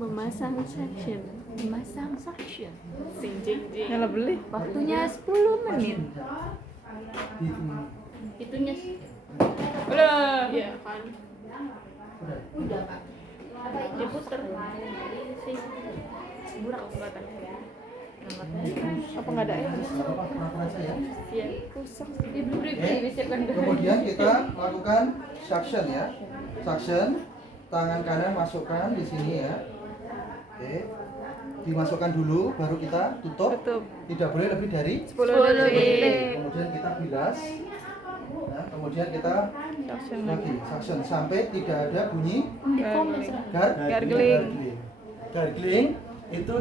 Memasang suction. Sing jing jing. Nyala beli. Waktunya 10 menit. Itunya sih. Udah. Iya kan. Diputer. Sing. Burak kelihatan. Apa nggak ada air? Iya. Kusuk. Ibu Kemudian kita lakukan suction ya. Suction, tangan kanan masukkan di sini ya. Oke. Dimasukkan dulu baru kita tutup. Tidak boleh lebih dari 10 detik. kemudian kita bilas. Nah, kemudian kita lagi suction sampai tidak ada bunyi Gargling. Gargling itu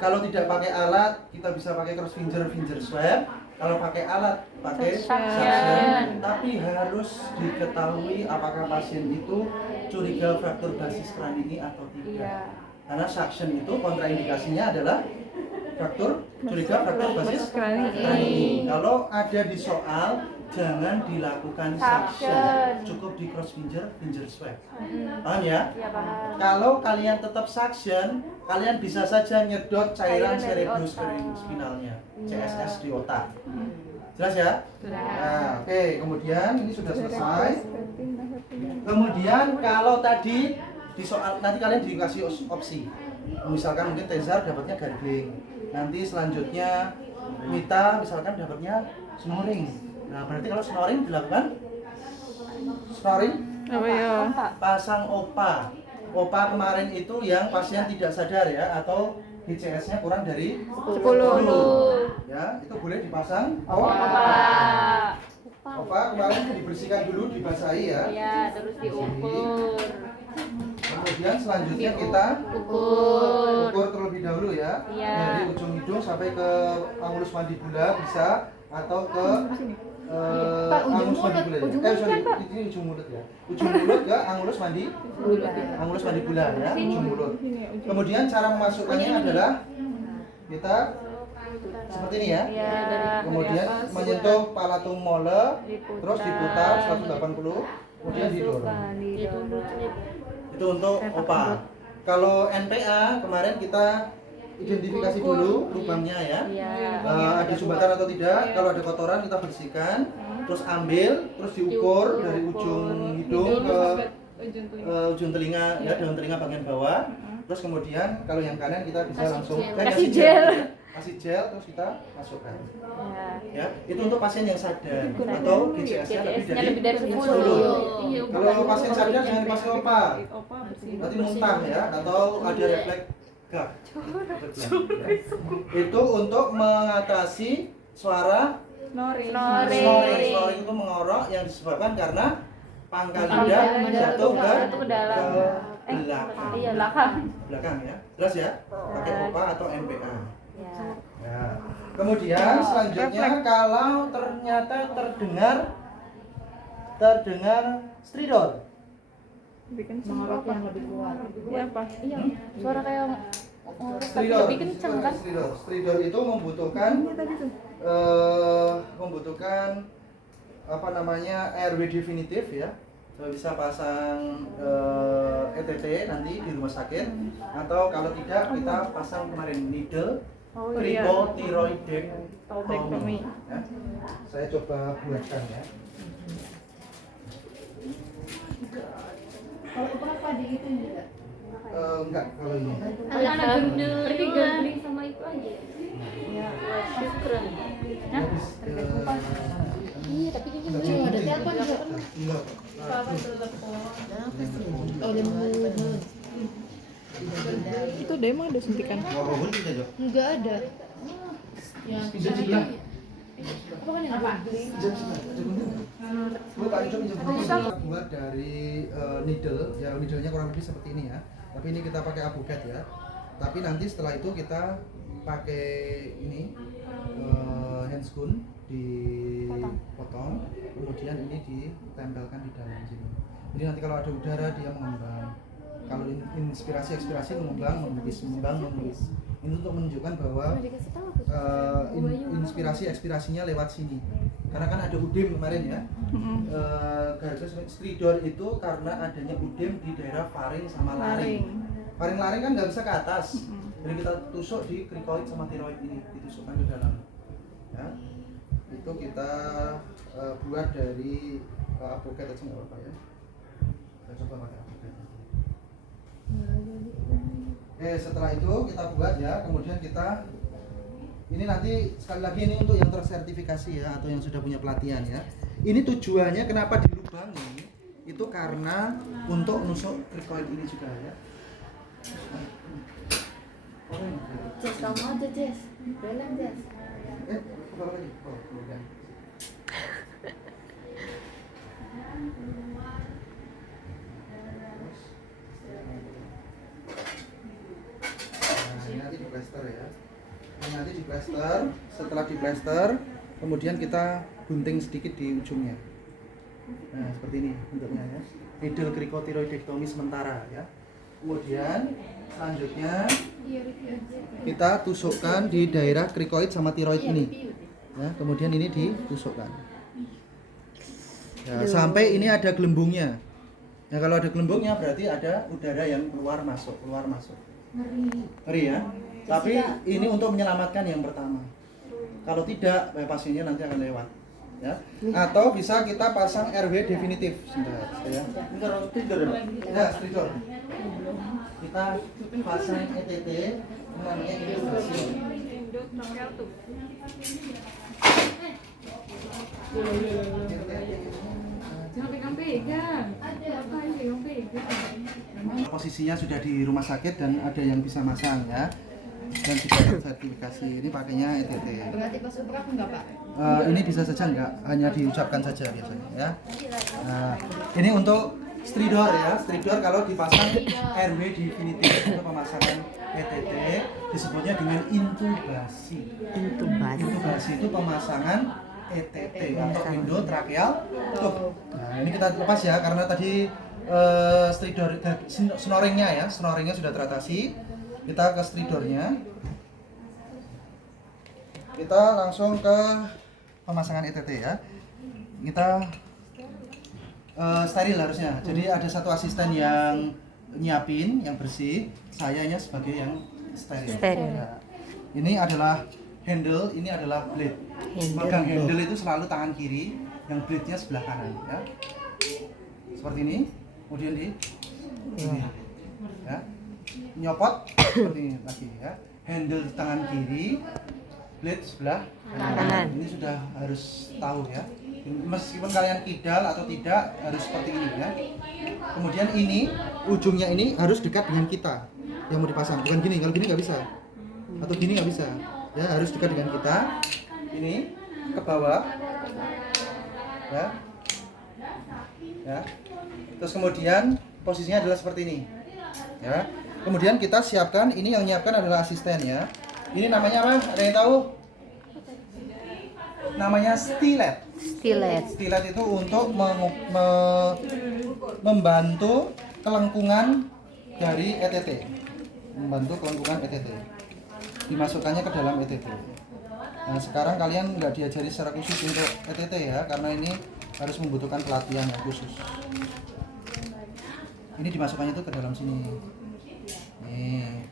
kalau tidak pakai alat kita bisa pakai cross finger swab. Kalau pakai alat pakai suction. Tapi harus diketahui apakah pasien itu curiga fraktur basis kranii atau tidak. Karena suction itu kontraindikasinya adalah curiga fraktur basis kranii. Kalau ada di soal jangan dilakukan suction, cukup di cross finger swab. Paham ya? Iya, paham. Kalau kalian tetap suction, kalian bisa saja nyedot cairan cerebrospinalnya, CSS di otak. Jelas ya? Nah, oke, kemudian ini sudah selesai. Kemudian kalau tadi di soal nanti kalian dikasih opsi. Misalkan mungkin Tezar dapatnya gargling. Nanti selanjutnya Mita misalkan dapatnya snoring. Nah, berarti kalau snoring dilakukan snoring Apa ya? pasang OPA. OPA kemarin itu yang pasien tidak sadar ya atau HCS-nya kurang dari 10. Ya, itu boleh dipasang OPA kemarin dibersihkan dulu, dibasahi ya. Iya, terus diukur. Kemudian selanjutnya kita ukur terlebih dahulu ya. Iya. Dari ujung hidung sampai ke angulus mandibula bisa atau ke angulus mandibula ya. Ini ujung mulut ya. Ujung mulut ke angulus mandibula ya, ujung mulut. Kemudian cara memasukkannya adalah kita seperti ini ya. Kemudian menyentuh palatum mole, terus diputar 180, kemudian didorong. Itu untuk OPA. Kalau NPA kemarin kita identifikasi dulu lubangnya ya. Ada sumbatan atau tidak. Kalau ada kotoran kita bersihkan, terus ambil, terus diukur dari ujung hidung ke ujung telinga ya, daun telinga bagian bawah. Terus kemudian kalau yang kanan kita bisa langsung kasih gel terus kita masukkan. Ya, itu untuk pasien yang sadar atau GCS-nya lebih dari 10. Kalau pasien sadar jangan dikasih OPA. Berarti muntah ya atau ada refleks gag. Itu untuk mengatasi suara snoring itu mengorok yang disebabkan karena pangkal lidah jatuh ke dalam belakang ya. Jelas ya? Pakai OPA atau MPA. Ya. Kemudian selanjutnya kalau ternyata terdengar stridor. Bikin Mengorok yang lebih kuat. Ya apa? Iya, suara kayak Stridor. lebih kenceng kan? Stridor itu membutuhkan apa namanya airway definitif ya. Bisa pasang ETT nanti di rumah sakit atau kalau tidak kita pasang kemarin needle tripothyroidectomy ya. Saya coba buatkan ya. Kalau itu apa di itu juga? Enggak kalau ini. Anak gendul sama itu aja. Ya, syukran. Habis, Iya, tapi ini ada telepon juga kan? enggak. Oh, dia mau. Itu demo ada suntikan. Enggak ada. Ya, Pinjam sebelah. apa kan yang gargling? Kita buat dari needle, ya needle-nya kurang lebih seperti ini ya. Tapi ini kita pakai abuket ya. Tapi nanti setelah itu kita pakai ini handscoon dipotong, kemudian ini ditempelkan di dalam sini. Jadi nanti kalau ada udara dia mengembang. Kalau inspirasi ekspirasi mengembang menulis. Ini untuk menunjukkan bahwa inspirasi ekspirasinya lewat sini. Karena kan ada udem kemarin ya. Garis stridor itu karena adanya udem di daerah faring sama laring. Faring-laring kan nggak bisa ke atas. Jadi kita tusuk di krikoid sama tiroid ini, ditusukkan ke dalam. Ya. Itu kita buat dari avokat aja nggak apa-apa ya. Kita coba pakai avokat. Oke, setelah itu kita buat ya, kemudian kita ini nanti sekali lagi ini untuk yang tersertifikasi ya atau yang sudah punya pelatihan ya. Ini tujuannya kenapa dilubangi? Itu karena untuk nusuk krikoid ini juga ya. Jess, kamu aja Jess. Belum Jess. Apa lagi? Oh, kemudian. Nah, ini nanti di plester ya. Ini nanti di plester. Setelah di plester, kemudian kita gunting sedikit di ujungnya. Nah, seperti ini bentuknya ya. Needle cricotiroidectomy sementara ya. Kemudian selanjutnya kita tusukkan di daerah krikoid sama tiroid ini. Ya, kemudian ini ditusukkan. Ya, sampai ini ada gelembungnya. Nah, kalau ada gelembungnya berarti ada udara yang keluar masuk. Ngeri ya. Tapi ini untuk menyelamatkan yang pertama. Kalau tidak, pasiennya nanti akan lewat. Ya. Atau bisa kita pasang RW definitif. Sebentar, ya. Ini harus tidur ya, Pak? Ya, tidur. Kita pasang ETT, namanya intubasi. Jangan pegang-pegang. Ngapain pegang-pegang? Posisinya sudah di rumah sakit dan ada yang bisa masang ya. Dan juga sertifikasi ini pakainya ETT. Berarti pas operasi enggak Pak? Ini bisa saja enggak, hanya diucapkan saja biasanya ya. Nah, ini untuk stridor ya. Stridor kalau dipasang RW definitif untuk pemasangan ETT disebutnya dengan intubasi. Intubasi itu pemasangan ETT atau endotracheal tube. Nah, ini kita lepas ya karena tadi stridor snoringnya sudah teratasi. Kita ke stridornya. Kita langsung ke pemasangan ETT ya. Kita steril harusnya. Jadi ada satu asisten yang nyiapin, yang bersih. Sayanya sebagai yang steril. Ya. Ini adalah handle, ini adalah blade. Megang handle itu selalu tangan kiri, yang blade-nya sebelah kanan ya. Seperti ini. Kemudian di ini. Ya. Nyopot seperti ini lagi ya. Handle tangan kiri, blade sebelah kanan. Ini sudah harus tahu ya. Meskipun kalian kidal atau tidak harus seperti ini ya. Kemudian ini ujungnya ini harus dekat dengan kita yang mau dipasang. Bukan gini, kalau gini nggak bisa. Atau gini nggak bisa. Ya harus dekat dengan kita. Ini ke bawah. Ya. Ya. Terus kemudian posisinya adalah seperti ini. Ya. Kemudian kita siapkan, ini yang nyiapkan adalah asisten ya. Ini namanya apa? Ada yang tahu? Namanya stilet. Stilet itu untuk membantu kelengkungan dari ETT. Membantu kelengkungan ETT. Dimasukkannya ke dalam ETT. Nah, sekarang kalian nggak diajari secara khusus untuk ETT ya, karena ini harus membutuhkan pelatihan yang khusus. Ini dimasukkannya itu ke dalam sini. Nih.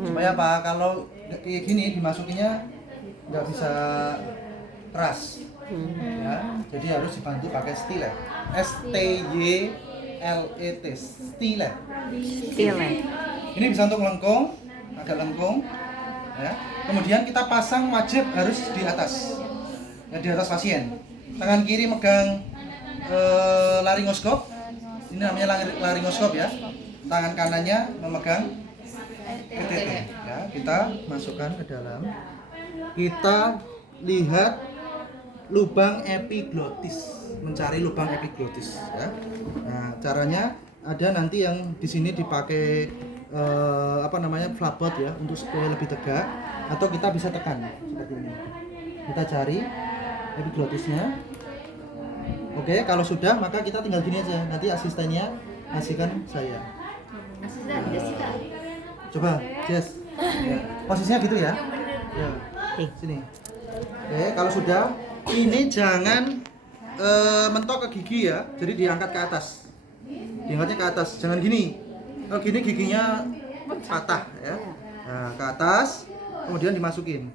Supaya apa? Kalau kayak gini dimasukinya nggak bisa keras. Ya, jadi harus dibantu pakai stilet. STYLET, stilet. Ini bisa untuk melengkung, agak lengkung. Ya. Kemudian kita pasang wajib harus di atas. Ya, di atas pasien. Tangan kiri megang laringoskop. Ini namanya laringoskop ya. Tangan kanannya memegang ETT. Ya, kita masukkan ke dalam. Kita lihat lubang epiglotis, mencari lubang epiglotis ya. Nah, caranya ada nanti yang di sini dipakai flapboard ya untuk supaya lebih tegak, atau kita bisa tekan seperti ini. Kita cari epiglotisnya. Oke, kalau sudah maka kita tinggal gini aja. Nanti asistennya kasihkan saya. Coba, Jess. Ya. Posisinya gitu ya. Ya. Sini. Oke, kalau sudah, ini jangan mentok ke gigi ya. Jadi diangkat ke atas. Diangkatnya ke atas. Jangan gini. Kalau gini giginya patah ya. Nah, ke atas, kemudian dimasukin.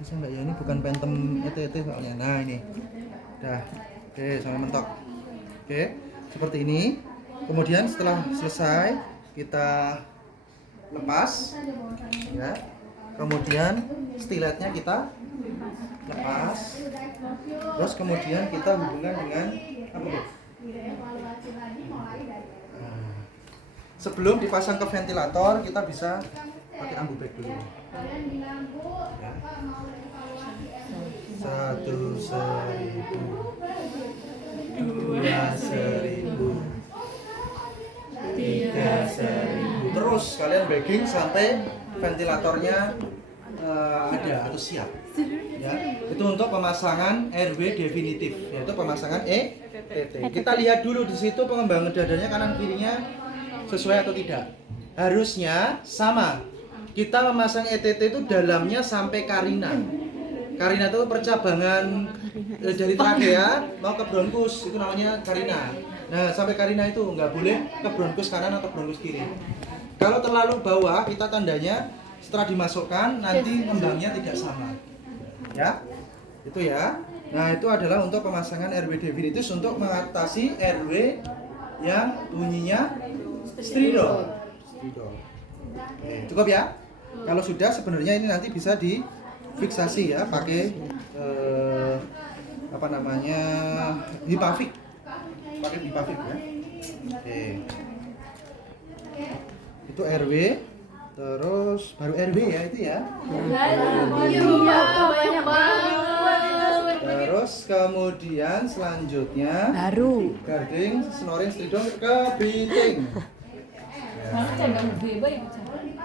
Bisa nggak ya, ini bukan Phantom ETT soalnya. Nah ini, dah, oke sampai mentok. Oke, seperti ini. Kemudian setelah selesai kita lepas, ya. Kemudian stiletnya kita lepas. Terus kemudian kita hubungkan dengan apa tuh? Sebelum dipasang ke ventilator, kita bisa pakai ambu bag dulu. Ya. 1.000, 2.000, 3.000. Terus kalian bagging sampai ventilatornya ada atau siap. Ya, itu untuk pemasangan RW definitif, yaitu pemasangan ETT. Kita lihat dulu di situ pengembangan dadanya kanan kirinya sesuai atau tidak. Harusnya sama. Kita memasang ETT itu dalamnya sampai karina. Karina itu percabangan dari trakea mau ke bronkus, itu namanya karina. Nah, sampai karina itu nggak boleh ke bronkus kanan atau bronkus kiri. Kalau terlalu bawah, kita tandanya setelah dimasukkan nanti ngembangnya tidak sama. Ya, itu ya. Nah, itu adalah untuk pemasangan RW definitif untuk mengatasi RW yang bunyinya stridor. Oke, cukup ya. Kalau sudah, sebenarnya ini nanti bisa difiksasi ya pakai apa namanya, Hipavik. Pakai Hipavik ya. Oke. Itu RW. Terus baru RW ya itu ya. Terus kemudian selanjutnya Baru. guarding, snoring, stridor ke breathing.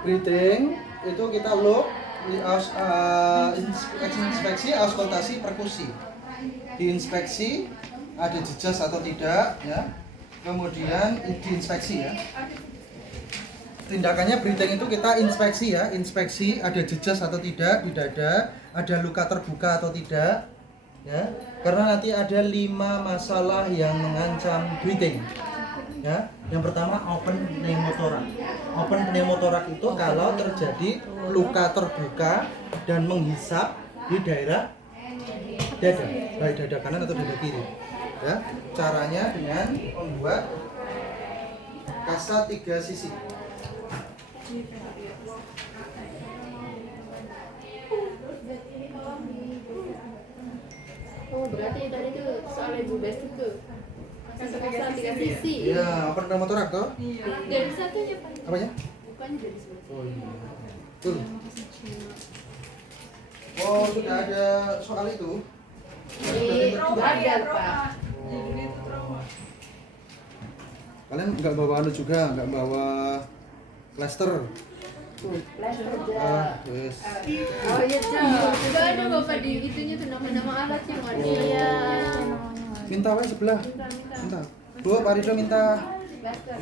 Breathing itu kita look, inspeksi, auskultasi, perkusi. Diinspeksi ada jejas atau tidak ya. Kemudian diinspeksi ya. Tindakannya breathing itu kita inspeksi ya, inspeksi ada jejas atau tidak di dada, ada luka terbuka atau tidak, ya. Karena nanti ada 5 masalah yang mengancam breathing, ya. Yang pertama open pneumotorak. Open pneumotorak itu kalau terjadi luka terbuka dan menghisap di daerah dada, baik dada kanan atau dada kiri. Ya, caranya dengan membuat kasa 3 sisi. Oh, berarti dari itu soal ibu best itu kasa 3 sisi. Ya, open pneumotorak toh? Dari satunya Pak. Apanya? Bukannya dari sebelah. Oh iya. Tuh. Oh, sudah ada soal itu. Ada Pak. Kalian nggak bawa anu juga, nggak bawa plaster. Yes. Oh iya, juga ada Bapak di itunya tuh nama-nama alatnya ada. Iya. Minta wae sebelah. Minta. Bu, Pak Ridho minta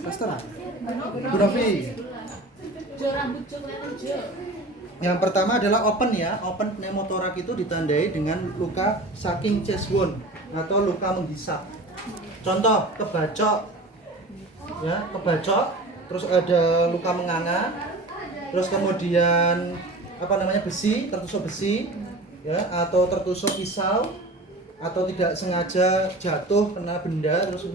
plaster. Bu Novi. Jo rambut jo kelihatan jo. Yang pertama adalah open ya. Open pneumotorak itu ditandai dengan luka sucking chest wound atau luka menghisap. Contoh kebacok, ya kebacok, terus ada luka menganga, terus kemudian apa namanya besi, tertusuk besi, ya atau tertusuk pisau, atau tidak sengaja jatuh kena benda, terus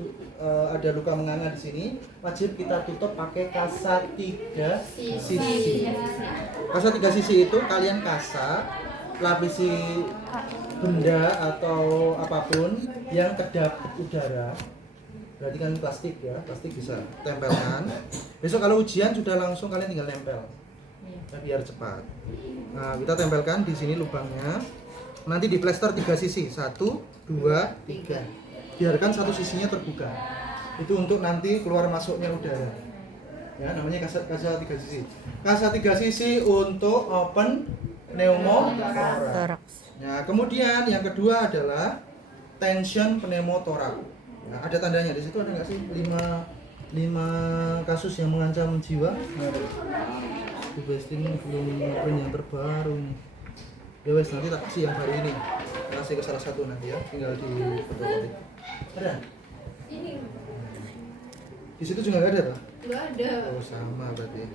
ada luka menganga di sini, wajib kita tutup pakai kasa 3 sisi. Kasa 3 sisi itu kalian kasa, lapisi benda atau apapun yang kedap udara. Berarti kan plastik ya, plastik bisa tempelkan. Besok kalau ujian sudah langsung kalian tinggal nempel, ya, biar cepat. Nah kita tempelkan di sini lubangnya. Nanti di plester 3 sisi, 1, 2, 3. Biarkan satu sisinya terbuka. Itu untuk nanti keluar masuknya udara. Ya namanya kasa 3 sisi. Kasa 3 sisi untuk open pneumotorak. Nah, kemudian yang kedua adalah tension pneumotorak. Nah, ada tandanya di situ, ada nggak sih 5 kasus yang mengancam jiwa? Bu Besti ini belum print yang terbaru nih. Ya wes, nanti tak kasih yang baru ini. Kasih ke salah satu nanti ya, tinggal di fotokopi. Ada? Di situ juga nggak ada toh? Nggak ada. Oh sama berarti.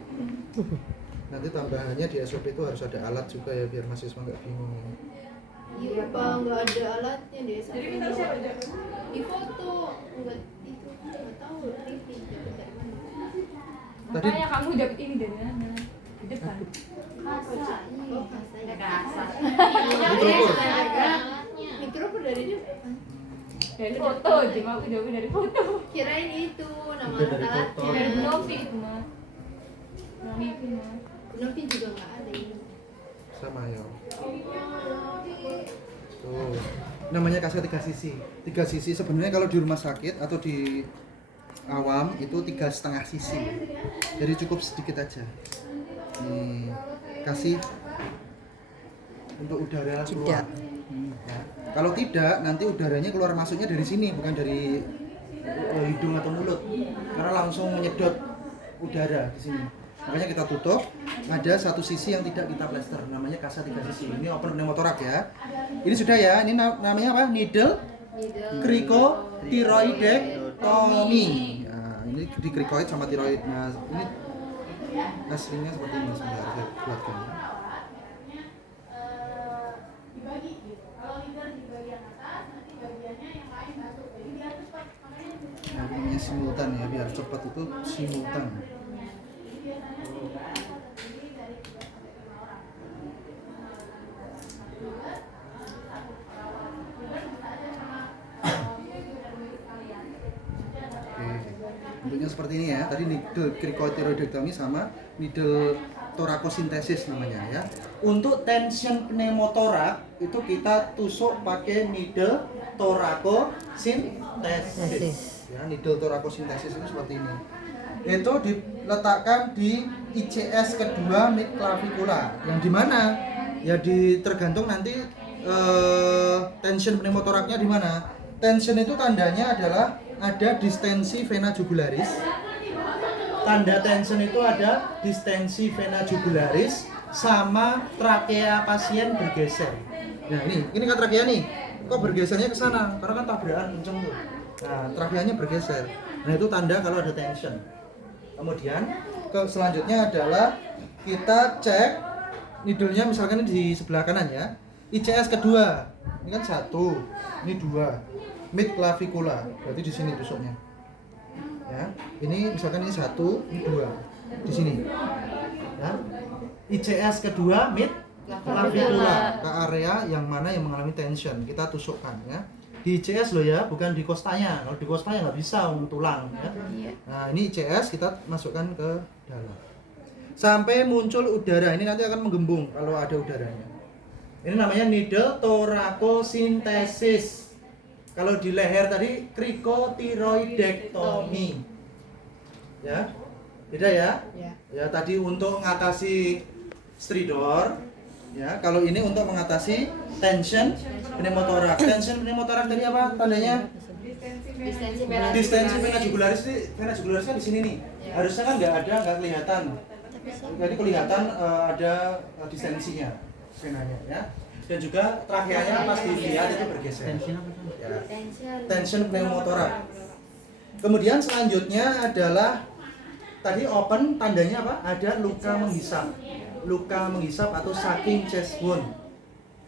Nanti tambahannya di SOP itu harus ada alat juga ya biar mahasiswa nggak bingung. Iya Pak, nggak ada alatnya deh. Jadi minta siapa aja? Di foto, nggak itu nggak tahu printing dapat dari mana. Tadi Makanya kamu dapat ini dari mana? Di depan. Oh kasa. Mikropor. Mikropor dari depan. Dari foto, cuma aku jawab dari foto. Kirain itu nama Udah dari alatnya. foto. Dari Bu Novi itu mah. Novi mah. Novi juga nggak ada ini. sama ya. Tuh. Namanya kaca 3 sisi. 3 sisi sebenarnya kalau di rumah sakit atau di awam itu 3,5 sisi. Jadi cukup sedikit aja. Nih, kasih untuk udara keluar. Ya. Kalau tidak, nanti udaranya keluar masuknya dari sini, bukan dari hidung atau mulut. Karena langsung menyedot udara di sini. Makanya kita tutup. Ada satu sisi yang tidak kita plester, namanya kasa 3 sisi. Ini open pneumotorak ya. Ini sudah ya. Ini namanya apa? Needle cricothyroidectomy. Nah, ini di cricoid sama tiroid. Nah, ini hasilnya seperti ini. Sebentar, saya buatkan. Nah, ini namanya simultan ya, biar cepat itu simultan. Bentuknya seperti ini ya. Tadi needle cricothyroidectomy sama needle thoracosintesis namanya ya. Untuk tension pneumotorak itu kita tusuk pakai needle thoracosintesis. Ya, needle thoracosintesis itu seperti ini. Itu diletakkan di ICS kedua mid clavicula. Yang di mana? Ya tergantung nanti tension pneumotoraknya di mana. Tension itu tandanya adalah ada distensi vena jugularis. Tanda tension itu ada distensi vena jugularis sama trakea pasien bergeser. Nah ini kan trakea nih. Kok bergesernya ke sana? Karena kan tabrakan kenceng tuh. Nah, trakeanya bergeser. Nah, itu tanda kalau ada tension. Kemudian selanjutnya adalah kita cek needle-nya misalkan di sebelah kanan ya. ICS kedua. Ini kan 1, ini 2. Mid clavicula, berarti di sini tusuknya. Ya, ini misalkan ini 1, ini 2. Di sini. Ya. ICS kedua mid clavicula, ke area yang mana yang mengalami tension. Kita tusukkan ya. Di ICS loh ya, bukan di kostanya. Kalau di kostanya nggak bisa tulang ya. Nah, ini ICS kita masukkan ke dalam. Sampai muncul udara. Ini nanti akan menggembung kalau ada udaranya. Ini namanya needle thoracosintesis. Kalau di leher tadi cricothyroidectomy. Ya. Beda ya? Ya, tadi untuk mengatasi stridor. Ya, kalau ini untuk mengatasi tension pneumotorak. Tension pneumotorak tadi apa tandanya? Distensi vena jugularis. Vena jugularis kan di sini nih. Harusnya kan nggak kelihatan. Jadi kelihatan ada distensinya venanya ya. Dan juga trakeanya pas dilihat itu bergeser. Ya. Tension pneumotorak. Kemudian selanjutnya adalah tadi open, tandanya apa? Ada luka menghisap. Luka menghisap atau sucking chest wound.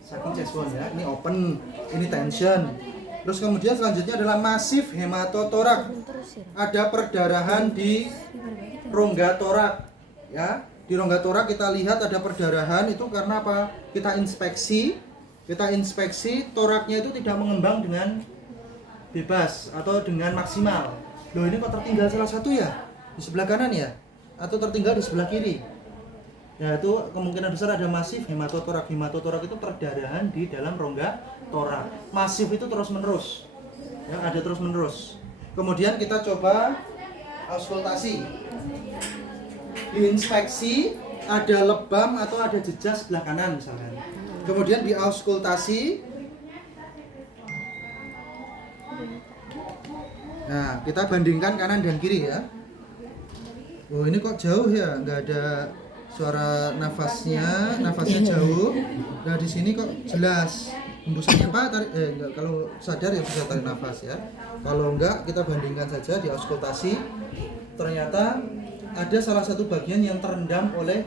Sucking chest wound ya. Ini open, ini tension. Terus kemudian selanjutnya adalah masif hematotorak. Ada perdarahan di rongga torak. Ya. Di rongga torak kita lihat ada perdarahan, itu karena apa? Kita inspeksi toraknya itu tidak mengembang dengan bebas atau dengan maksimal. Loh, ini kok tertinggal salah satu ya? Di sebelah kanan ya? Atau tertinggal di sebelah kiri? Ya, itu kemungkinan besar ada masif hematotorak. Hematotorak itu perdarahan di dalam rongga torak. Masif itu terus-menerus. Ya, ada terus-menerus. Kemudian kita coba auskultasi. Diinspeksi ada lebam atau ada jejak sebelah kanan misalkan. Kemudian di auskultasi. Nah, kita bandingkan kanan dan kiri ya. Oh, ini kok jauh ya, nggak ada nafasnya jauh. Nah di sini kok jelas hembusannya Pak, enggak, kalau sadar ya bisa tarik nafas ya. Kalau enggak kita bandingkan saja di auskultasi, ternyata ada salah satu bagian yang terendam oleh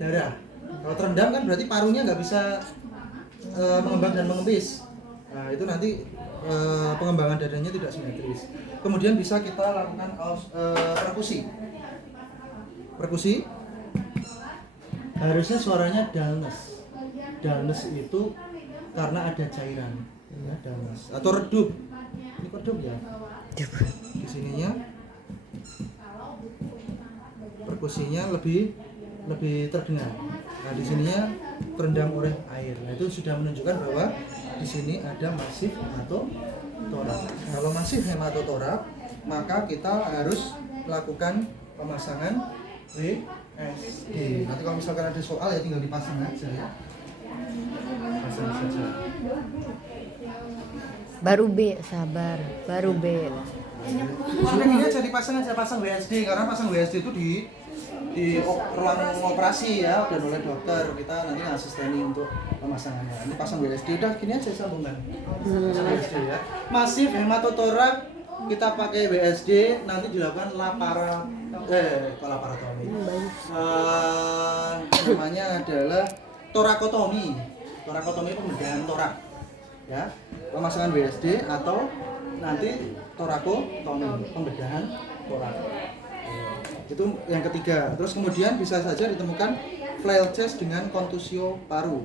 darah. Kalau terendam kan berarti parunya nggak bisa mengembang dan mengembis. Nah itu nanti pengembangan dadanya tidak simetris. Kemudian bisa kita lakukan perkusi. Perkusi harusnya suaranya dullness. Dullness itu karena ada cairan, ya, dullness. Atau redup. Ini kok redup ya? Di sininya perkusinya lebih terdengar. Nah di sininya terendam oleh air. Nah itu sudah menunjukkan bahwa di sini ada masif hematotoraks. Kalau masif hematotoraks, maka kita harus melakukan pemasangan WSD. Nanti kalau misalkan ada soal ya tinggal dipasang aja ya. Pasang saja. Baru B, sabar. Baru B. Sudah gini aja dipasang aja, pasang WSD, karena pasang WSD itu di ruang operasi ya, dan oleh dokter kita nanti asisteni untuk pemasangannya. Ini pasang WSD, udah gini aja sambungan. Pasang WSD ya. Masif hematotoraks kita pakai WSD, nanti dilakukan laparotomi. Namanya adalah torakotomi. Torakotomi itu pembedahan torak. Ya, pemasangan WSD atau nanti torakotomi, pembedahan torak. Itu yang ketiga. Terus kemudian bisa saja ditemukan flail chest dengan kontusio paru.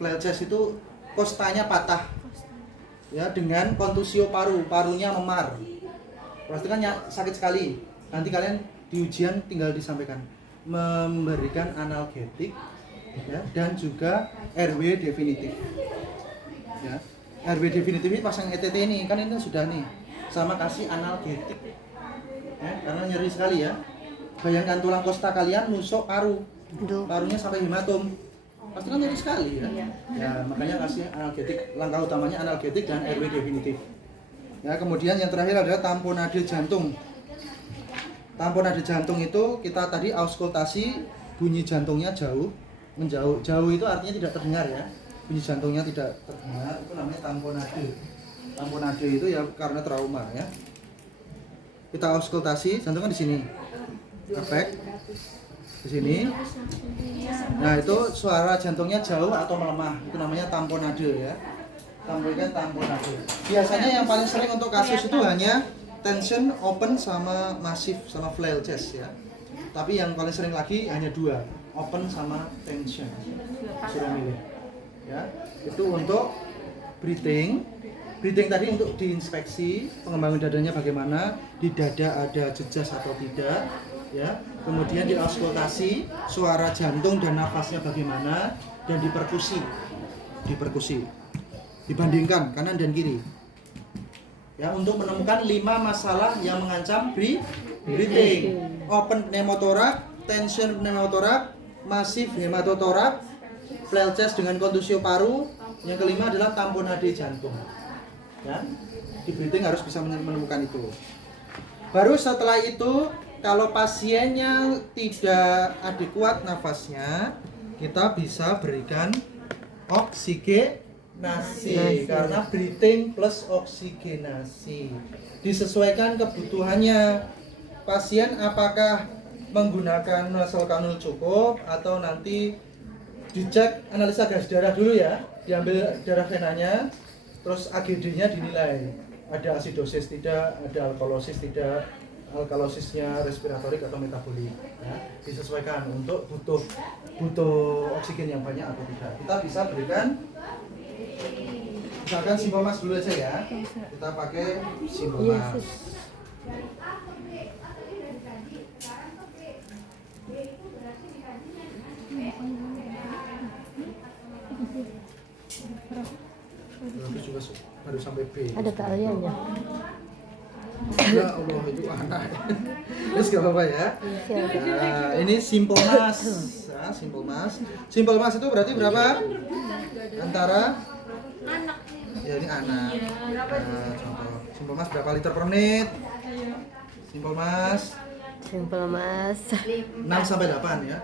Flail chest itu kostanya patah, ya, dengan kontusio paru, parunya memar. Pasti kan sakit sekali. Nanti kalian di ujian tinggal disampaikan memberikan analgetik, ya, dan juga RW definitif. Ya, RW definitif ini pasang ETT ini kan ini sudah nih, sama kasih analgetik. Ya, karena nyeri sekali ya. Bayangkan tulang kosta kalian nusuk paru, parunya sampai hematom, pasti kan nyeri sekali ya. Ya makanya kasih analgetik, langkah utamanya analgetik dan RW definitif. Ya kemudian yang terakhir adalah tamponade jantung. Tamponade jantung itu kita tadi auskultasi, bunyi jantungnya menjauh. Jauh itu artinya tidak terdengar ya. Bunyi jantungnya tidak terdengar, itu namanya tamponade. Tamponade itu ya karena trauma ya. Kita auskultasi, jantung kan di sini, efek di sini. Nah itu suara jantungnya jauh atau melemah, itu namanya tamponade ya. Tampilkan tamponade. Biasanya yang paling sering untuk kasus itu hanya tension, open, sama massive, sama flail chest ya. Tapi yang paling sering lagi hanya dua, open sama tension. Suruh milih. Ya, itu untuk breathing. Breathing tadi untuk diinspeksi pengembangan dadanya bagaimana, di dada ada jejas atau tidak, ya. Kemudian diauskultasi suara jantung dan nafasnya bagaimana, dan diperkusi, dibandingkan kanan dan kiri, ya, untuk menemukan 5 masalah yang mengancam breathing: open pneumotoraks, tension pneumotoraks, massive hematotoraks, flail chest dengan kontusio paru. Yang kelima adalah tamponade jantung. Ya, di breathing harus bisa menemukan itu. Baru setelah itu, kalau pasiennya tidak adekuat nafasnya, kita bisa berikan oksigenasi, karena breathing plus oksigenasi disesuaikan kebutuhannya pasien, apakah menggunakan nasal kanul cukup atau nanti dicek analisa gas darah dulu ya, diambil darah venanya, terus AGD-nya dinilai, ada asidosis tidak, ada alkalosis tidak, alkalosisnya respiratorik atau metabolik, ya, disesuaikan untuk butuh oksigen yang banyak atau tidak. Kita bisa berikan misalkan Simpomas dulu aja ya, kita pakai Simpomas. Tapi juga baru sampai B. Ada keahliannya. Ya Allah, itu anak. Terus gak apa-apa ya. Nah, ini Simpomas. Ya, Simpomas itu berarti berapa? Antara Anak. Ya ini anak. Nah, contoh. Simpomas berapa liter per menit? Simpomas Simpel Mas. 6 sampai 8 ya.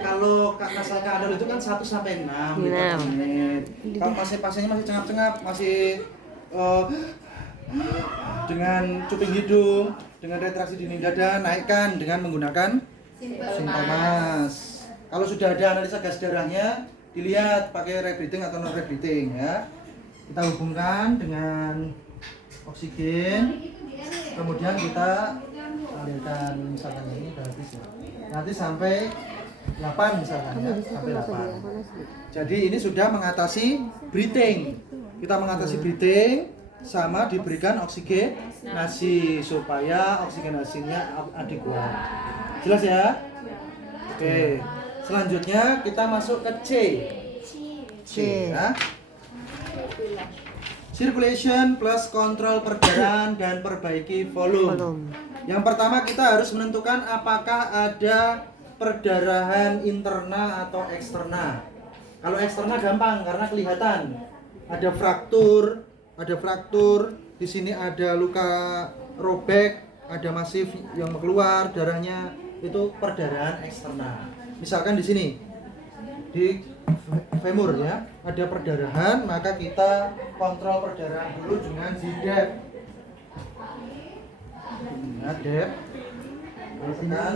Kalau nasal kandel itu kan 1 sampai 6 menit. Kalau pasiennya masih cengap-cengap, masih dengan cuping hidung, dengan retraksi dinding dada, naikkan dengan menggunakan Simple Mas. Kalau sudah ada analisa gas darahnya, dilihat pakai rebreathing atau non rebreathing ya. Kita hubungkan dengan oksigen, kemudian kita ambilkan misalkan ini udah habis ya. Nanti sampai 8 misalkan ya, sampai 8. Jadi ini sudah mengatasi breathing. Kita mengatasi breathing sama diberikan oksigenasi supaya oksigenasinya adekuat. Jelas ya? Oke. Selanjutnya kita masuk ke C. C ya. Circulation plus kontrol perdarahan dan perbaiki volume. Yang pertama kita harus menentukan apakah ada perdarahan interna atau eksterna. Kalau eksterna gampang karena kelihatan. Ada fraktur, di sini ada luka robek, ada masif yang keluar darahnya, itu perdarahan eksterna. Misalkan di sini di femur ya, ada perdarahan, maka kita kontrol perdarahan dulu dengan ZDEP. Nah, DEP. Tekan.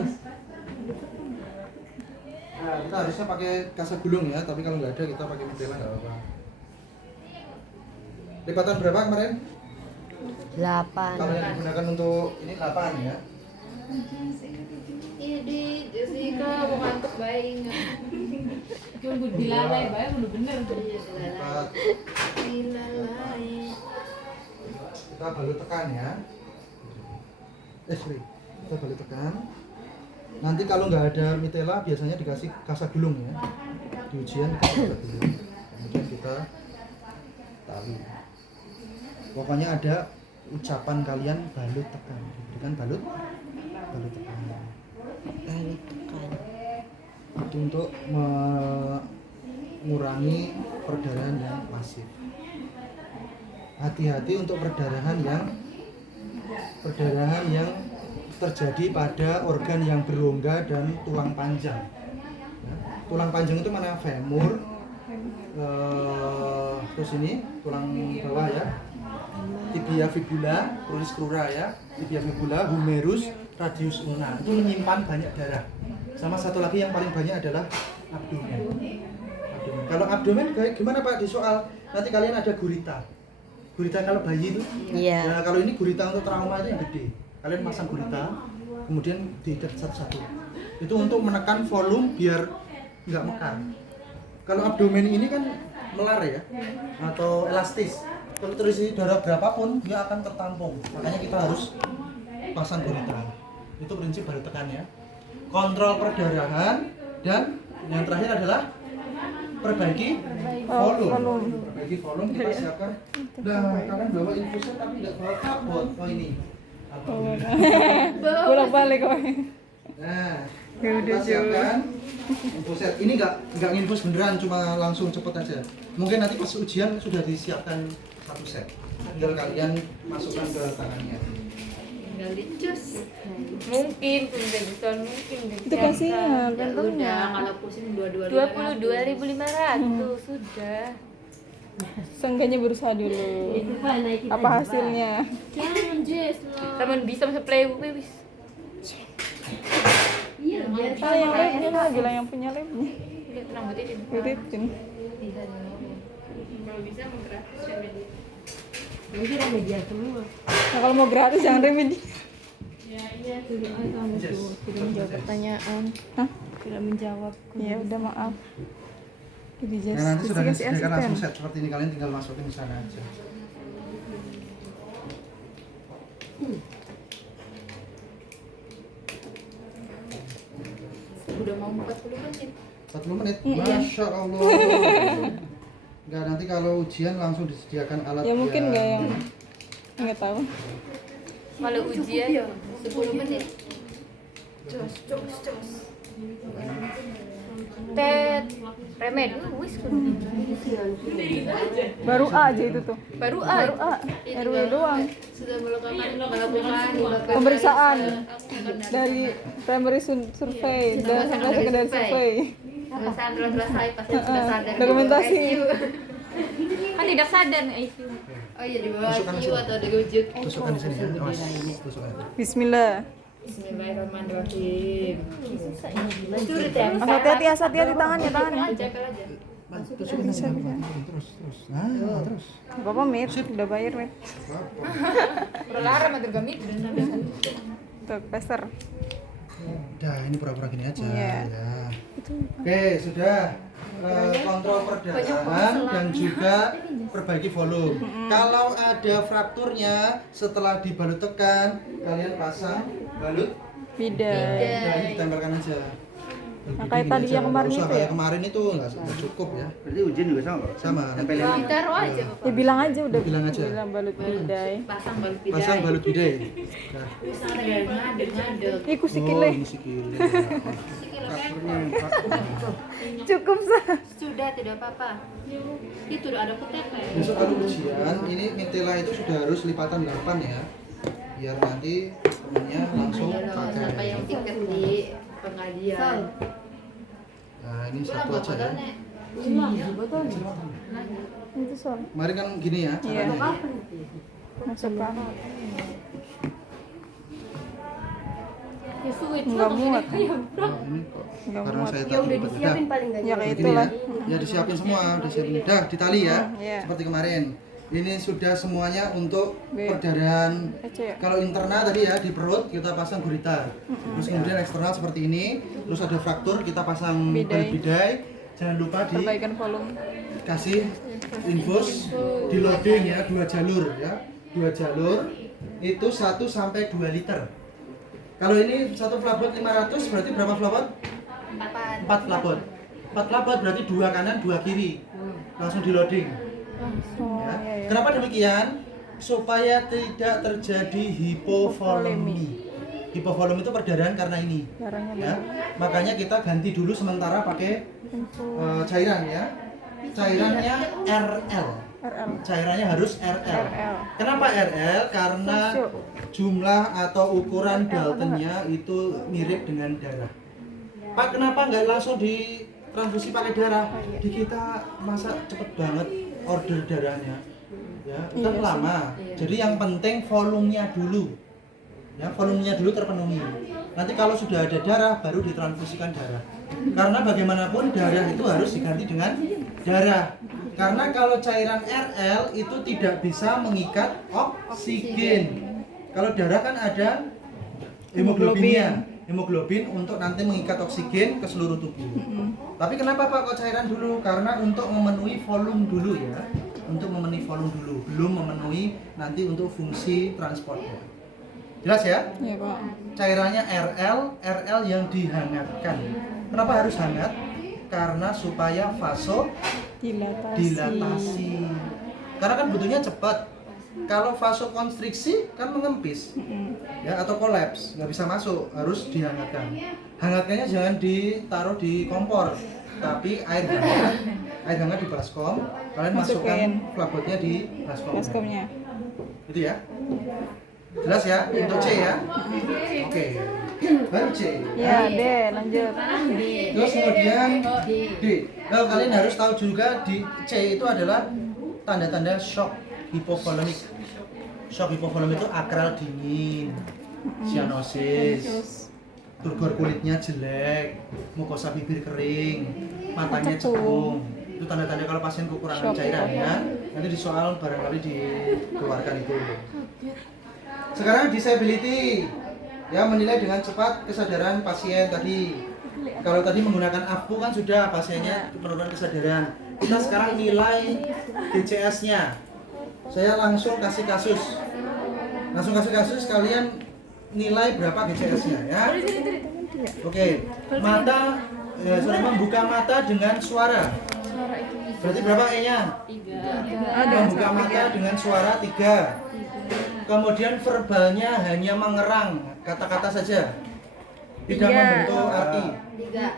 Nah, kita harusnya pakai kasa gulung ya, tapi kalau nggak ada kita pakai Medela nggak apa-apa. Lipatan berapa kemarin? 8. Kalau yang digunakan untuk ini 8 ya. Ini Jessica mau ngantuk bayi nggak? Tunggu dilalai bae udah bener tuh. Iya, Lipat. dilalai. Kita balut tekan ya. Sorry. Kita balut tekan. Nanti kalau nggak ada mitela biasanya dikasih kasa gulung ya. Di ujian dikasih kasa gulung. Kemudian kita tali. Pokoknya ada ucapan kalian balut tekan. Bukan balut tekan. Balut tekan. Itu untuk mengurangi perdarahan yang masif. Hati-hati untuk perdarahan yang terjadi pada organ yang berongga dan tulang panjang. Ya, tulang panjang itu mana? Femur, terus ini tulang bawah ya, tibia fibula, cruris crura ya, tibia fibula, humerus, radius ulna. Itu menyimpan banyak darah. Sama satu lagi yang paling banyak adalah abdomen. Kalau abdomen gimana Pak di soal? Nanti kalian ada gurita. Gurita kalau bayi itu. Iya. Nah, kalau ini gurita untuk trauma itu yang gede. Kalian pasang gurita, kemudian diikat satu-satu. Itu untuk menekan volume biar nggak mekar. Kalau abdomen ini kan melar ya, atau elastis. Kalau terisi darah berapapun dia akan tertampung. Makanya kita harus pasang gurita. Itu prinsip baru tekan ya. Kontrol perdarahan dan yang terakhir adalah perbaiki volume. Perbaiki volume kita siapkan. Nah, kalian bawa infuser tapi nggak bawa kabot. Oh ini. Bolak balik kok. Nah, kita siapkan infuser. Ini nggak nginfus beneran, cuma langsung cepet aja. Mungkin nanti pas ujian sudah disiapkan 1 set. Tinggal kalian masukkan ke tangannya. Tinggal dicus. Mungkin mungkin Itu kasihnya Ya udah, kalau pusing 22.500 sudah. Seenggaknya berusaha dulu. Apa hasilnya? Jangan Jess. Taman bisa masuk playbook wis. Iya, Ah, yang labnya lah, bilang yang punya labnya. Lihat rambut ini. Iritin. Kalau bisa mau gratis sampai dia. Ini udah media semua. Nah, kalau mau gratis jangan remedi. Sudah kamu Jess. tuh tidak menjawab pertanyaan. Hah? Tidak menjawab. Ya udah maaf. Jadi Nah, nanti sudah kasih disediakan langsung asisten. set seperti ini, kalian tinggal masukin di sana aja. Udah mau 40 menit. 40 menit. Iya. Masya Allah. Enggak, nanti kalau ujian langsung disediakan alat Ya mungkin nggak yang nggak tahu. Kalau ujian Ya, 10 menit. Cus. tet remed wis Baru A aja itu tuh. baru Baru A. RW doang. sudah melakukan Pemeriksaan dari primary survey dan sampai secondary survey. pemeriksaan selesai pasien sudah sadar di Dokumentasi. bawah ICU. Kan tidak sadar nih ICU. Oh iya di bawah Tusukkan ICU sini. atau di wujud. Tusukkan di sini ya. Awas, tusukkan. Bismillah. Bismillahirrahmanirrahim. Sulit ya. Hati-hati, hati-hati tangannya. Jagal aja. Tusukkan di sini. Terus. Nah, terus. Gak apa-apa, Mit. Udah bayar, Mit. Perlarang atau gamit. Tuh, pester. Udah, ini pura-pura gini aja Iya. ya. Oke, sudah. Kontrol perdarahan dan juga perbaiki volume. Kalau ada frakturnya setelah dibalut tekan, kalian pasang balut. Bidai. Nah, ini ditempelkan aja. Nah, kayak tadi yang kemarin Nggak usah, itu kayak ya? kemarin itu nggak cukup ya. Berarti ujian juga sama, Pak? Sama. Tempelin. Ditaruh aja Bapak. Ya bilang aja udah. Bilang aja. Bilang balut bidai. Pasang balut bidai. Pasang balut bidai. Nah. Bisa ngadeg-ngadeg. Ih, ku Oh, sikile. ini sikile. Cukup sah. Sudah tidak apa-apa. Itu udah ada kutepe. Besok kalau ujian, ini mitila itu sudah harus lipatan 8 ya. Biar nanti temennya langsung Sampai pakai. yang tiket di pengajian. Nah, ini satu aja ya. Itu soal. Kemarin kan gini ya Iya. caranya. Masukkan. Ya sulit. Enggak muat. Nah, ini kok Nggak karena muat. saya Ya tadi udah lupa. disiapin paling enggak. Ya kayak Begini itulah. ya disiapin semua, disiapin. Dah ditali ya. Iya. Seperti kemarin. Ini sudah semuanya untuk B. perdarahan. Ece ya. Kalau internal tadi ya di perut kita pasang gurita. Terus kemudian eksternal seperti ini. Terus ada fraktur kita pasang Bidai. balut bidai. Jangan lupa Perbaikan volume. dikasih infus, di loading ya 2 jalur ya. 2 jalur itu 1 sampai 2 liter. Kalau ini satu flabot 500 berarti berapa flabot? 4 flabot. 4 flabot berarti 2 kanan 2 kiri. Langsung di loading. Oh, Ya. iya, iya. Kenapa demikian? Supaya tidak terjadi hipovolemi. Hipovolemi itu perdarahan karena ini. Darahnya Ya. Makanya kita ganti dulu sementara pakai cairan ya. Cairannya RL. RL. Cairannya harus RL. RL. Kenapa RL? Karena jumlah atau ukuran Daltonnya itu mirip dengan darah. Pak, kenapa nggak langsung ditransfusi pakai darah? Di kita masa cepet banget order darahnya, ya kan lama. Jadi yang penting volumenya dulu, ya volumenya dulu terpenuhi. Nanti kalau sudah ada darah baru ditransfusikan darah. Karena bagaimanapun darah itu harus diganti dengan darah. Karena kalau cairan RL itu tidak bisa mengikat oksigen. Kalau darah kan ada hemoglobinnya. Hemoglobin untuk nanti mengikat oksigen ke seluruh tubuh. Tapi kenapa Pak kok cairan dulu? Karena untuk memenuhi volume dulu ya. Untuk memenuhi volume dulu, belum memenuhi nanti untuk fungsi transportnya. Jelas ya? Iya, Pak. Cairannya RL yang dihangatkan. Kenapa harus hangat? Karena supaya vasodilatasi. Karena kan butuhnya cepat. Kalau vasokonstriksi kan mengempis, ya atau kolaps, nggak bisa masuk, harus dihangatkan. Hangatkannya jangan ditaruh di kompor, tapi air hangat di baskom. Kalian masukkan flabotnya di Baskomnya. itu ya. Jelas ya? Untuk C ya. Oke. Baru C. Ya, D, lanjut. Terus kemudian D. Nah, kalian harus tahu juga di C itu adalah tanda-tanda shock hipovolemic. Shock hipovolemic itu akral dingin, cyanosis, turgor kulitnya jelek, mukosa bibir kering, matanya cekung. Itu tanda-tanda kalau pasien kekurangan cairan ya. Nanti di soal barangkali dikeluarkan itu. Sekarang disability, ya menilai dengan cepat kesadaran pasien tadi. Kalau tadi menggunakan AFPU kan sudah pasiennya penurunan kesadaran. Kita sekarang nilai DCS-nya. Saya langsung kasih kasus. Kalian nilai berapa DCS-nya ya. Oke. Mata membuka mata dengan suara. Berarti berapa E-nya? 3. Membuka mata dengan suara 3. Kemudian verbalnya hanya mengerang, kata-kata saja. Tidak membentuk arti.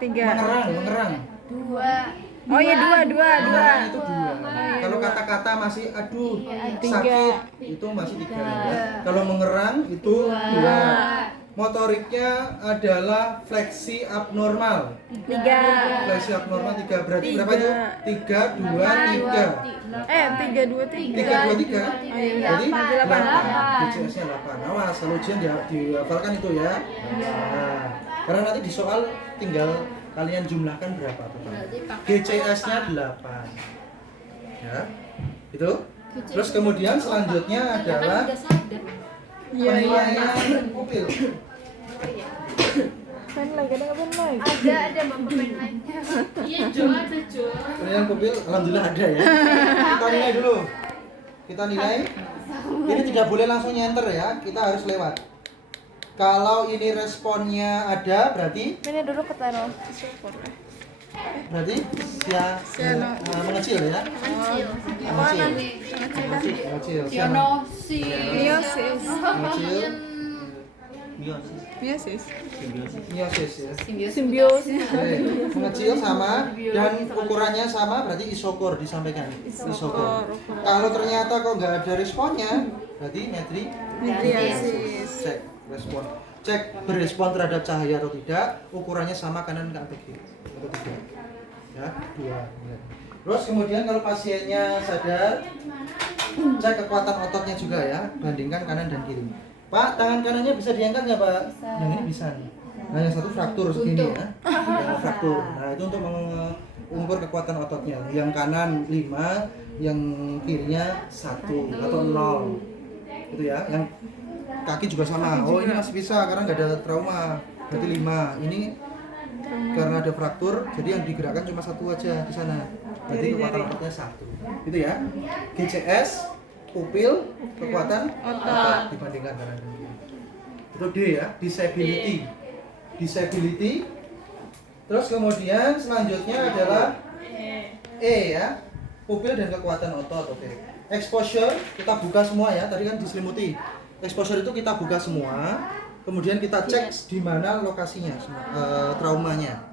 3. Mengerang. Dua. Oh iya, dua. Mengerang itu 2. Kalau kata-kata masih aduh sakit itu masih 3 ya. Kalau mengerang itu 2. Motoriknya adalah fleksi abnormal. 3. Fleksi abnormal 3. Berarti berapa itu? 3, 2, 3. 3, 2, 3. 3, 2, 3. Berarti 8. 8. DCS-nya 8. Awas, kalau ujian dihafalkan itu ya. Nah, karena nanti di soal tinggal kalian jumlahkan berapa total. GCS-nya 8. Ya. Itu. Terus kemudian selanjutnya adalah penilaian pupil. Pen lagi, Ada Bapak pen lainnya. Iya, Jo, ada Jo. Penilaian pupil, alhamdulillah ada ya. Kita nilai dulu. Kita nilai. Ini tidak boleh langsung nyenter ya. Kita harus lewat. Kalau ini responnya ada, berarti Ini dulu ketaruh. berarti mengecil ya. Mengecil. Sionosis. Meiosis. Mengecil. Meiosis. Meiosis ya. Simbiosis. Oke, mengecil sama dan ukurannya sama berarti isokor disampaikan. Isokor. Kalau ternyata kok nggak ada responnya, berarti Metriasis. cek respon. Cek berespon terhadap cahaya atau tidak, ukurannya sama kanan atau kiri. Atau tidak. Ya, 2. Ya. Terus kemudian kalau pasiennya sadar, cek kekuatan ototnya juga ya, bandingkan kanan dan kiri. Pak, tangan kanannya bisa diangkat nggak Pak? Yang ini bisa nih. Nah yang satu fraktur segini ya, yang fraktur. Nah itu untuk mengukur kekuatan ototnya. Yang kanan 5, yang kirinya 1 atau 0. Itu ya. Yang kaki juga sama. Oh ini masih bisa karena nggak ada trauma. Berarti 5. Ini karena ada fraktur, jadi yang digerakkan cuma 1 aja di sana. Berarti kekuatan ototnya 1. Itu ya. GCS, pupil, kekuatan otot dibandingkan kanan dan kiri. Itu D ya, disability. Terus kemudian selanjutnya adalah E ya, pupil dan kekuatan otot. Oke. Exposure kita buka semua ya, tadi kan diselimuti. Exposure itu kita buka semua, kemudian kita cek di mana lokasinya, traumanya.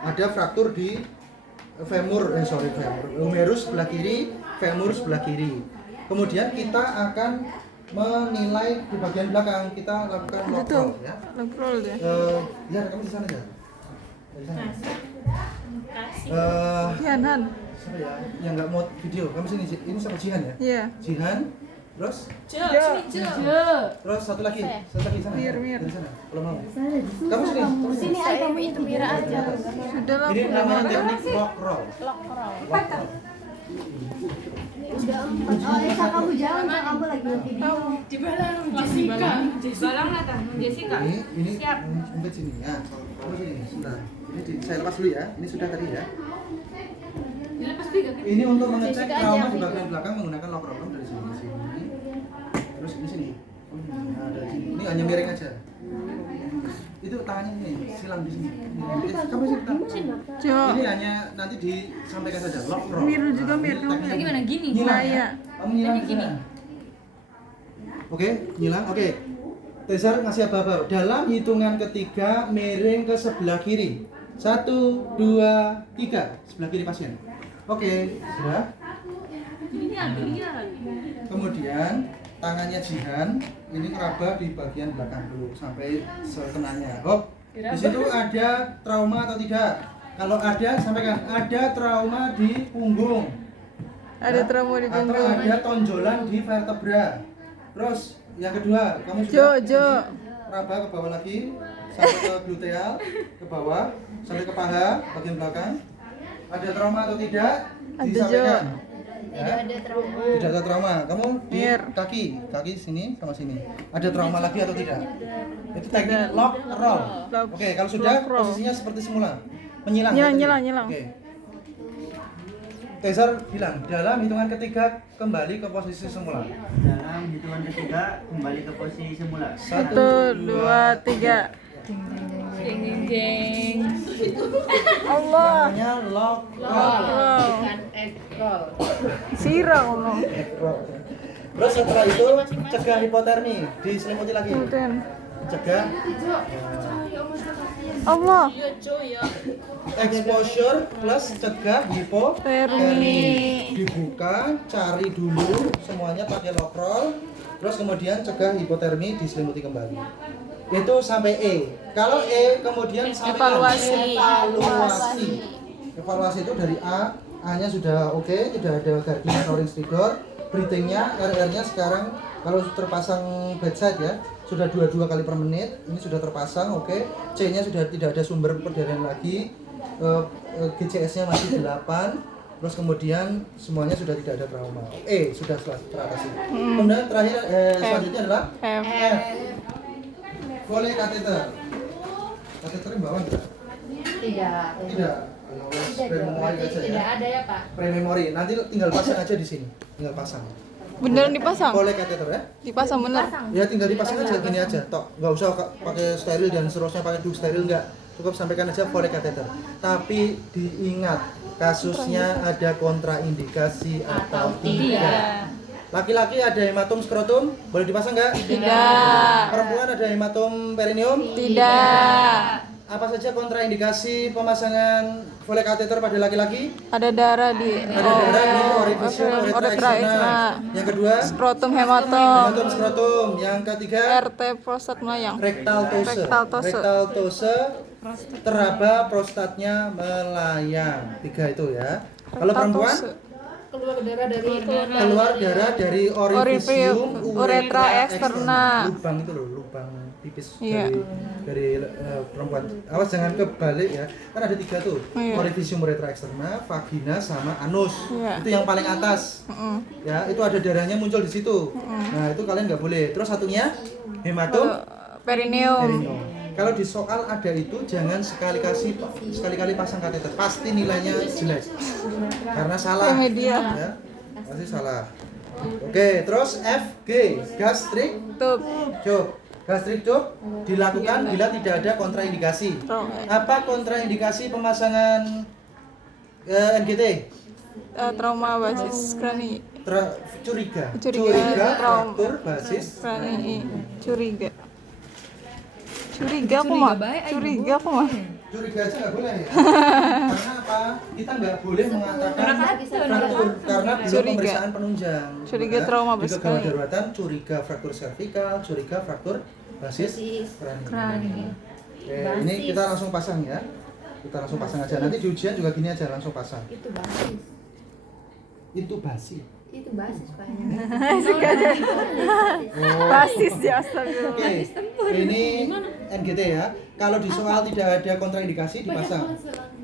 Ada fraktur di humerus sebelah kiri, femur sebelah kiri. Kemudian kita akan menilai di bagian belakang, kita lakukan lock roll ya. Lock roll ya. Ya, kamu di sana aja. Di sana. Jihan. Siapa ya? Yang nggak mau video, kamu sini. Ini sama Jihan ya? Iya. Jihan. Terus? Terus satu lagi sana. Mir. Dari sana. Kalau mau. Kamu sini. Sini aja itu Mira aja. Sudah lah. Ini namanya teknik lock roll. Lock roll. Lock roll. Oh, Esa kamu jangan kamu lagi video. Di balang Jessica. Balang lah dah, Jessica. Ini umpet sini ya. Kamu sini. Sebentar. Saya lepas dulu ya. Ini sudah tadi ya. Dilepas juga kan? Ini untuk mengecek trauma di bagian belakang menggunakan lock roll dari sini ke sini. Terus ini sini. Nah, dari sini. Ini hanya miring aja. Itu tangannya ini, silang di sini. Kamu sini. Jo. Ini hanya nanti disampaikan saja lock roll. Miru juga, Nah, ini miru. tekniknya. Gimana gini? Nyilang Nah, ya. iya. Kamu nyilang di sana. Oke, nyilang. Oke. Teser ngasih apa-apa. Dalam hitungan ketiga miring ke sebelah kiri. 1, 2, 3. Sebelah kiri pasien. Oke, sudah. Kemudian tangannya Jihan ini ngeraba di bagian belakang dulu sampai sekenanya. Hop. Di situ ada trauma atau tidak? Kalau ada, sampaikan ada trauma di punggung. Ada trauma di Atau punggung. ada tonjolan di vertebra. Terus yang kedua, kamu Jo. raba ke bawah lagi sampai ke gluteal, ke bawah sampai ke paha bagian belakang. Ada trauma atau tidak? Ada, Disampaikan. Tidak ada trauma. Tidak ada trauma. Kamu di Mir. kaki sini sama sini. Ada trauma lagi atau tidak? Itu teknik lock roll. Oke, kalau sudah Lock roll. posisinya seperti semula. Menyilang. Nyilang. Oke. Teser bilang dalam hitungan ketiga kembali ke posisi semula. Dalam hitungan ketiga kembali ke posisi semula. 1, 2, 3. Jeng. Allah. Namanya lock roll. Wow. Bukan egg roll. Sirah Allah. Terus setelah itu cegah hipotermi, diselimuti lagi. Ikutin. Cegah Allah. Exposure plus cegah hipotermi. Dibuka, cari dulu semuanya pakai lokrol. Terus kemudian cegah hipotermi, diselimuti kembali. Itu sampai E. Kalau E kemudian sampai evaluasi. Evaluasi itu dari A, A-nya sudah oke, tidak ada gargling roaring trigger. Breathing-nya, RR-nya sekarang kalau terpasang bedside ya, sudah 22 kali per menit. Ini sudah terpasang, oke. C-nya sudah tidak ada sumber perdarahan lagi. GCS-nya masih 8. Terus kemudian semuanya sudah tidak ada trauma. E sudah teratasi. Kemudian terakhir selanjutnya adalah F. Foley kateter. Kateternya bawah enggak? Tidak. Tidak. Prememori aja ya. Tidak ada ya Pak. Prememori. Nanti tinggal pasang aja di sini. Tinggal pasang. Beneran dipasang? Foley kateter ya. Dipasang bener. Ya tinggal dipasang aja gini aja. Tok, nggak usah pakai steril dan seterusnya pakai duk steril enggak. Cukup sampaikan aja Foley kateter. Tapi diingat kasusnya ada kontraindikasi atau tidak. Laki-laki ada hematom skrotum, boleh dipasang nggak? Tidak. Perempuan ada hematom perineum? Tidak. Apa saja kontraindikasi pemasangan Foley kateter pada laki-laki? Ada darah di Ada darah di orifice uretra uretra eksterna. eksterna. Yang kedua, Skrotum hematom. hematom skrotum. Yang ketiga, RT prostat melayang. rektaltose. Rektaltose. Rektaltose, teraba prostatnya melayang. 3 itu ya. Kalau perempuan, Keluar darah dari orificium uretra eksterna. Lubang itu loh, lubang pipis Iya. dari perempuan. Awas jangan kebalik ya. Kan ada 3 tuh. Iya. Orificium uretra eksterna, vagina sama anus. Iya. Itu yang paling atas. Ya, itu ada darahnya muncul di situ. Nah, itu kalian nggak boleh. Terus satunya hematom Perineum. perineum. Kalau di soal ada itu jangan sekali-kali pasang kateter. Pasti nilainya jelek. Karena salah. Remedia. Ya, pasti salah. Oke, terus F, G, gastric Tuh. tube. Gastric tube dilakukan bila tidak ada kontraindikasi. Apa kontraindikasi pemasangan NGT? Trauma basis krani. Curiga. Curiga. Fraktur basis. Krani. Curiga. Curiga aku mah. Curiga aku mah. Curiga aja nggak boleh ya. Karena apa? Kita nggak boleh mengatakan fraktur karena belum Curiga. pemeriksaan penunjang. Curiga Ya, trauma di basis kegawat krani. daruratan curiga fraktur servikal, curiga fraktur basis krani. Oke, ini kita langsung pasang ya. Kita langsung pasang aja. Nanti di ujian juga gini aja langsung pasang. Itu basis. Itu basi. Itu basis Pak. Basis ya astaga. Oke, ini NGT ya. Kalau di soal tidak ada kontraindikasi dipasang.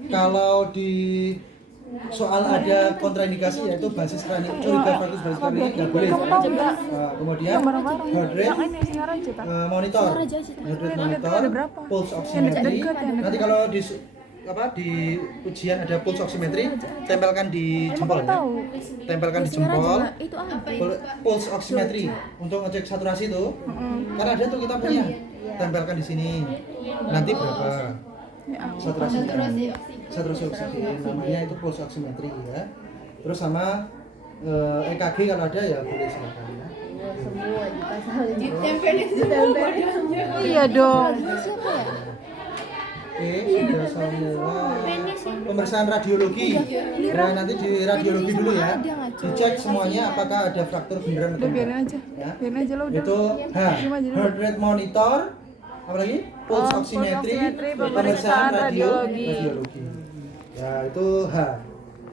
Kalau di soal ada kontraindikasi yaitu basis krani, curiga fraktur basis krani nggak boleh. Kemudian heart rate monitor, heart rate monitor, pulse oximetry. Nanti kalau di ujian ada pulse oximetry, tempelkan di jempol ya. Tempelkan di jempol. itu apa? Pulse oximetry untuk ngecek saturasi itu. Karena ada tuh kita punya. Tempelkan di sini. Nanti berapa? Saturasi oksigen namanya itu pulse oximetry ya. Terus sama EKG kalau ada ya boleh silakan ya. Semua dipasang. Ditempelin semua badannya. Iya dong. Siapa ya? Sudah semua pemeriksaan radiologi. Nah, nanti di radiologi dulu ya. Dicek semuanya apakah ada fraktur beneran atau Udah biarin enggak. aja. Ya. Biarin aja lo udah. Itu heart rate monitor, apa lagi? Pulse oximetry, pemeriksaan radiologi. Ya, itu H.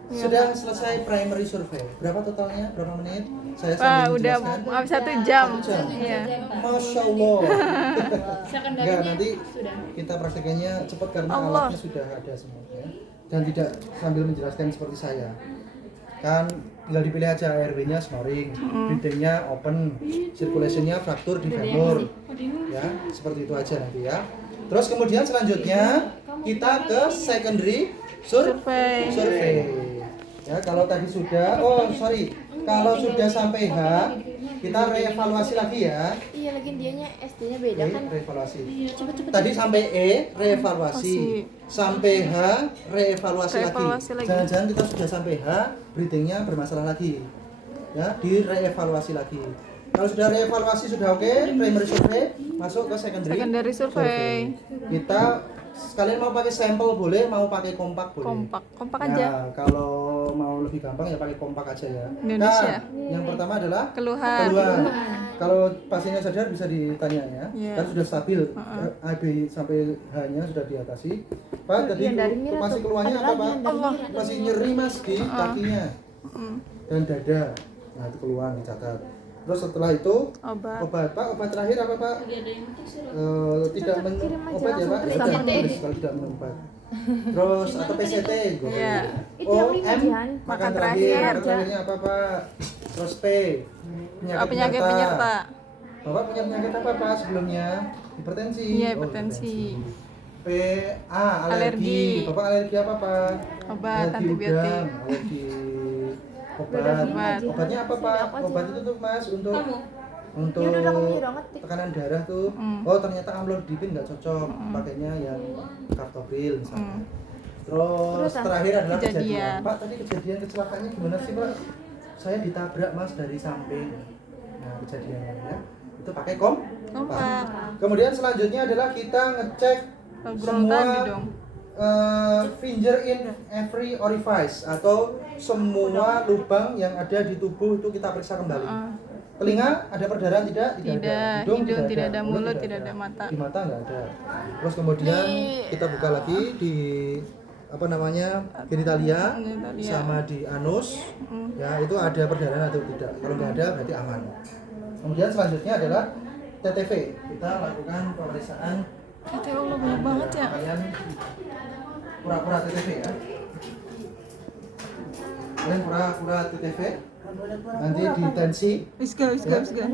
Sudah selesai primary survey. Berapa totalnya? Berapa menit? Saya sambil Udah menjelaskan. habis 1 jam. 1 jam. Iya. Masya Allah. Enggak, nanti kita praktekannya cepat karena Allah. alatnya sudah ada semuanya dan tidak sambil menjelaskan seperti saya. Kan tinggal dipilih aja RW-nya snoring, breathing-nya open, circulation-nya fraktur di femur. Ya, seperti itu aja nanti ya. Terus kemudian selanjutnya kita ke secondary survey. Ya, kalau tadi sudah, kalau sudah sampai H, kita reevaluasi lagi ya. Iya, lagi dianya SD-nya beda Oke, kan. reevaluasi. Cepet-cepet. Tadi sampai E, reevaluasi. Sampai H, reevaluasi lagi. Reevaluasi lagi. Jangan-jangan kita sudah sampai H, breathing-nya bermasalah lagi. Ya, di reevaluasi lagi. Kalau sudah reevaluasi sudah oke, primary survey, masuk ke secondary Secondary survey. Kita sekalian mau pakai sampel boleh, mau pakai kompak boleh. Kompak Nah, aja. kalau mau lebih gampang ya pakai kompak aja ya. Indonesia. Nah, yang pertama adalah Keluhan. Kalau pasiennya sadar bisa ditanya ya. Iya. Kan sudah stabil, AB sampai H-nya sudah diatasi. Pak, tadi masih keluhannya apa Pak? Masih nyeri Mas di kakinya dan dada. Nah, itu keluhan dicatat. Terus setelah itu obat Pak, obat terakhir apa Pak? Tidak minum obat ya Pak? Ya, udah, tulis kalau tidak minum obat. Terus atau PCT gitu. Iya. O M makan terakhirnya apa Pak? Terus P Penyakit penyerta. Bapak punya penyakit apa Pak sebelumnya? Hipertensi. Iya, hipertensi. P A alergi. Bapak alergi apa Pak? Obat Alergi antibiotik. udang, alergi obat. Obatnya apa Pak? Obat itu tuh Mas untuk tekanan darah tuh. Oh ternyata amlodipin nggak cocok, pakainya yang captopril misalnya. Terus terakhir adalah kejadian. Pak tadi kejadian kecelakaannya gimana sih Pak? Saya ditabrak Mas dari samping. Nah kejadiannya ya itu pakai kompak. Kemudian selanjutnya adalah kita ngecek semua finger in every orifice atau semua lubang yang ada di tubuh itu kita periksa kembali. Telinga ada perdarahan tidak? Tidak. Hidung Tidak ada, mulut tidak ada, mata. Di mata nggak ada. Terus kemudian kita buka lagi di apa namanya genitalia sama di anus. Ya itu ada perdarahan atau tidak. Kalau nggak ada berarti aman. Kemudian selanjutnya adalah TTV. Kita lakukan pemeriksaan. TTV banyak banget ya. Kalian pura-pura TTV ya. Kalian pura-pura TTV. Nanti di tensi. Wisga.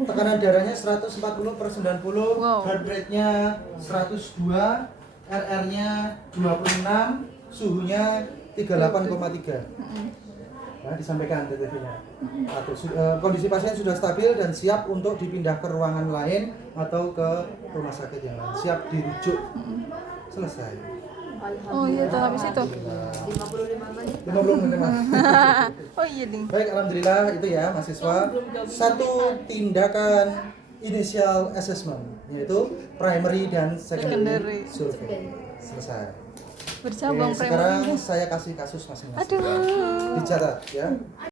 Tekanan darahnya 140/90, heart rate-nya 102, RR-nya 26, suhunya 38,3. Nah, disampaikan TTV-nya. Kondisi pasien sudah stabil dan siap untuk dipindah ke ruangan lain atau ke rumah sakit yang lain. Siap dirujuk. Selesai. Oh iya, tuh habis itu. 55 menit. 50 menit Mas. Oh iya, Ding. Baik, alhamdulillah itu ya mahasiswa. Satu tindakan initial assessment yaitu primary dan secondary survey. Selesai. Bercabang Oke, sekarang primary. saya kasih kasus masing-masing. Aduh. Dicatat ya.